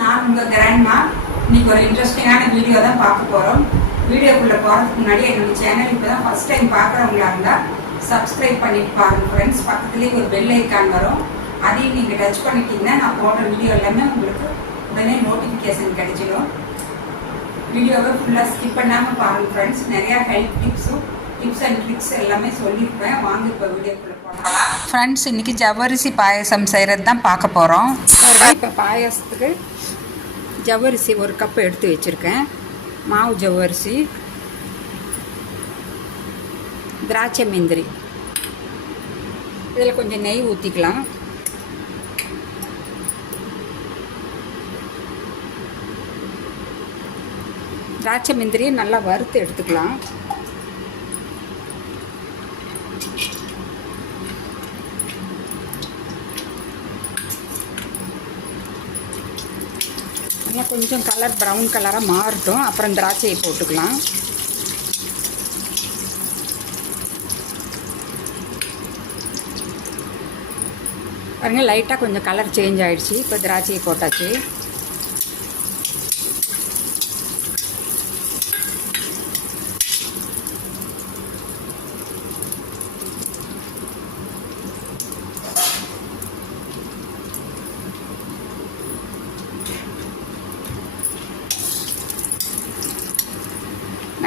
நான் உங்கள் கிராண்ட்மா இன்னைக்கு ஒரு இன்ட்ரெஸ்டிங்கான வீடியோ தான் பார்க்க போகிறோம் வீடியோக்குள்ளே போகிறதுக்கு முன்னாடி என்னோட சேனல் இப்போ தான் ஃபஸ்ட் டைம் பார்க்குறவங்களா இருந்தால் சப்ஸ்கிரைப் பண்ணிட்டு பாருங்கள் ஃப்ரெண்ட்ஸ் பக்கத்துலேயே ஒரு பெல் ஐக்கான் வரும். அதையும் நீங்கள் டச் பண்ணிட்டீங்கன்னா நான் போடுற வீடியோ எல்லாமே உங்களுக்கு உடனே நோட்டிஃபிகேஷன் கிடைச்சிடும். வீடியோவை ஃபுல்லாக ஸ்கிப் பண்ணாமல் பாருங்கள் ஃப்ரெண்ட்ஸ் நிறையா ஹெல்ப் டிப்ஸும் டிப்ஸ் அண்ட் ட்ரிக்ஸ் எல்லாமே சொல்லியிருப்பேன். வாங்க இப்போ வீடியோக்குள்ளே ஃப்ரெண்ட்ஸ் இன்றைக்கி ஜவ்வரிசி பாயசம் செய்கிறது தான் பார்க்க போகிறோம் இப்போ பாயசத்துக்கு ஜவ்வரிசி ஒரு கப் எடுத்து வச்சுருக்கேன். மாவு ஜவ்வரிசி திராட்சை மிந்திரி. இதில் கொஞ்சம் நெய் ஊற்றிக்கலாம் திராட்சை முந்திரியை நல்லா வறுத்து எடுத்துக்கலாம். நல்லா கொஞ்சம் கலர் ப்ரௌன் கலராக மாறட்டும். அப்புறம் திராட்சையை போட்டுக்கலாம். பாருங்கள் லைட்டாக கொஞ்சம் கலர் சேஞ்ச் ஆகிடுச்சு இப்போ திராட்சையை போட்டாச்சு.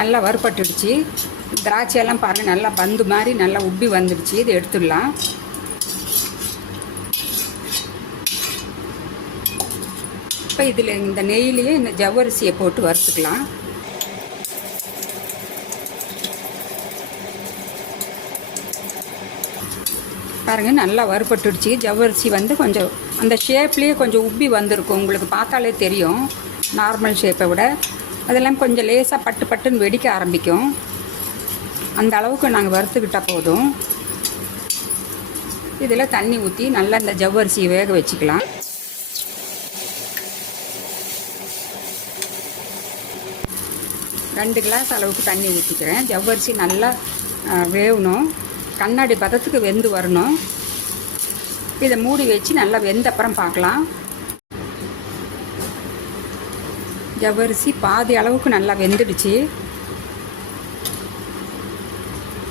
நல்லா வறுபட்டுடுச்சு. திராட்சையெல்லாம் பாருங்கள் நல்லா பந்து மாதிரி நல்லா உப்பி வந்துடுச்சு. இது எடுத்துடலாம். இப்போ இதில் இந்த நெய்லேயே இந்த ஜவ்வரிசியை போட்டு வறுத்துக்கலாம். பாருங்கள் நல்லா வறுபட்டுடுச்சு. ஜவ்வரிசி வந்து கொஞ்சம் அந்த ஷேப்லேயே கொஞ்சம் உப்பி வந்திருக்கும். உங்களுக்கு பார்த்தாலே தெரியும். நார்மல் ஷேப்பை விட. அதெல்லாம் கொஞ்சம் லேசாக பட்டு பட்டுன்னு வெடிக்க ஆரம்பிக்கும். அந்த அளவுக்கு நாங்கள் வறுத்துக்கிட்டால் போதும். இதில் தண்ணி ஊற்றி நல்லா இந்த ஜவ்வரிசியை வேக வச்சுக்கலாம். ரெண்டு கிளாஸ் அளவுக்கு தண்ணி ஊற்றிக்கிறேன் ஜவ்வரிசி நல்லா வேகணும் கண்ணாடி பதத்துக்கு வெந்து வரணும். இதை மூடி வச்சு நல்லா வெந்த அப்புறம் பார்க்கலாம். ஜவ்வரிசி பாதி அளவுக்கு நல்லா வெந்துடுச்சு.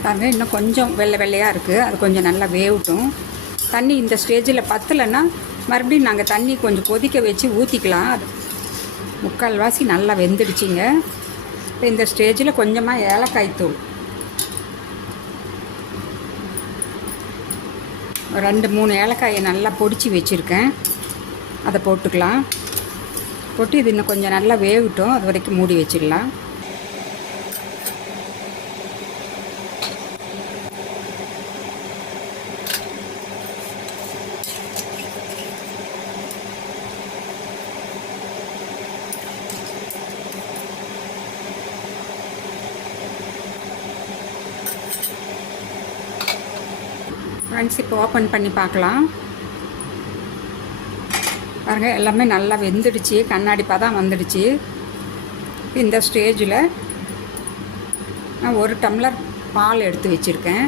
பாருங்க இன்னும் கொஞ்சம் வெள்ளை வெள்ளையாக இருக்குது அது கொஞ்சம் நல்லா வேவட்டும் தண்ணி இந்த ஸ்டேஜில் பத்தலைன்னா மறுபடியும் நாங்கள் தண்ணி கொஞ்சம் கொதிக்க வச்சு ஊற்றிக்கலாம் அது முக்கால்வாசி நல்லா வெந்துடுச்சிங்க. இப்போ இந்த ஸ்டேஜில் கொஞ்சமாக ஏலக்காய் தூள். ரெண்டு மூணு ஏலக்காயை நல்லா பொடிச்சு வச்சுருக்கேன். அதை போட்டுக்கலாம். போட்டு இது இன்னும் கொஞ்சம் நல்லா வேகட்டும். அது வரைக்கும் மூடி வச்சிடலாம். ஃப்ரெண்ட்ஸ் இப்போ ஓப்பன் பண்ணி பார்க்கலாம். பாருங்கள் எல்லாமே நல்லா வெந்துடுச்சு. கண்ணாடி பதம் வந்துடுச்சு. இந்த ஸ்டேஜில் நான் ஒரு டம்ளர் பால் எடுத்து வச்சுருக்கேன்.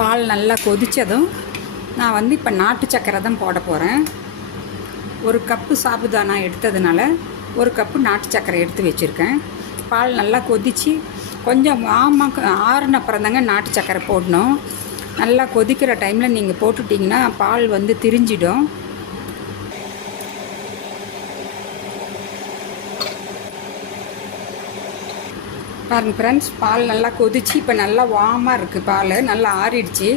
பால் நல்லா கொதித்ததும் நான் வந்து இப்போ நாட்டு சக்கரை தான் போட போகிறேன் ஒரு கப்பு சாபுதானா எடுத்ததுனால ஒரு கப்பு நாட்டு சக்கரை எடுத்து வச்சுருக்கேன். பால் நல்லா கொதித்து கொஞ்சம் ஆமாம் ஆறுன அப்புறம் தாங்க நாட்டு சக்கரை போடணும். நல்லா கொதிக்கிற டைமில் நீங்கள் போட்டுட்டிங்கன்னா பால் வந்து திரிஞ்சிடும். பாருங்க ஃப்ரெண்ட்ஸ் பால் நல்லா கொதிச்சு இப்போ நல்லா வார்மாக இருக்குது பால். நல்லா ஆறிடுச்சு.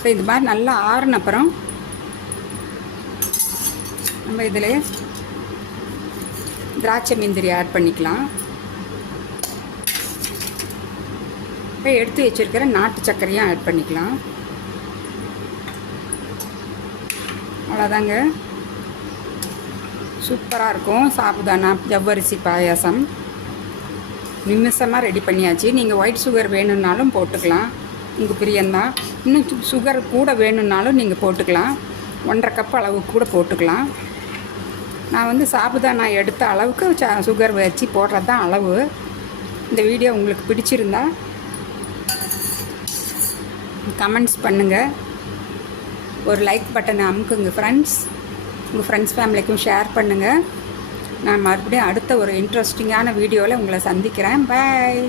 ஸோ இது மாதிரி நல்லா ஆறின அப்புறம் நம்ம இதில் திராட்சை முந்திரி ஆட் பண்ணிக்கலாம். இப்போ எடுத்து வச்சுருக்கிற நாட்டு சர்க்கரையும் ஆட் பண்ணிக்கலாம். அவ்வளோதாங்க சூப்பராக இருக்கும். சாப்புதானா ஜவ்வரிசி பாயாசம். நிமிஷமாக ரெடி பண்ணியாச்சு. நீங்கள் ஒயிட் சுகர் வேணும்னாலும் போட்டுக்கலாம். உங்கள் பிரியந்தான் இன்னும் சுகர் கூட வேணும்னாலும் நீங்கள் போட்டுக்கலாம். ஒன்றரை கப் அளவு கூட போட்டுக்கலாம். நான் வந்து சாப்பிதா எடுத்த அளவுக்கு ச சுகர் வச்சு போடுறது தான் அளவு. இந்த வீடியோ உங்களுக்கு பிடிச்சிருந்தா கமெண்ட்ஸ் பண்ணுங்கள் ஒரு லைக் பட்டனை அமுக்குங்க ஃப்ரெண்ட்ஸ் உங்கள் ஃப்ரெண்ட்ஸ் ஃபேமிலிக்கும் ஷேர் பண்ணுங்கள் நான் மறுபடியும் அடுத்த ஒரு இன்ட்ரெஸ்டிங்கான வீடியோவில் உங்களை சந்திக்கிறேன். பாய்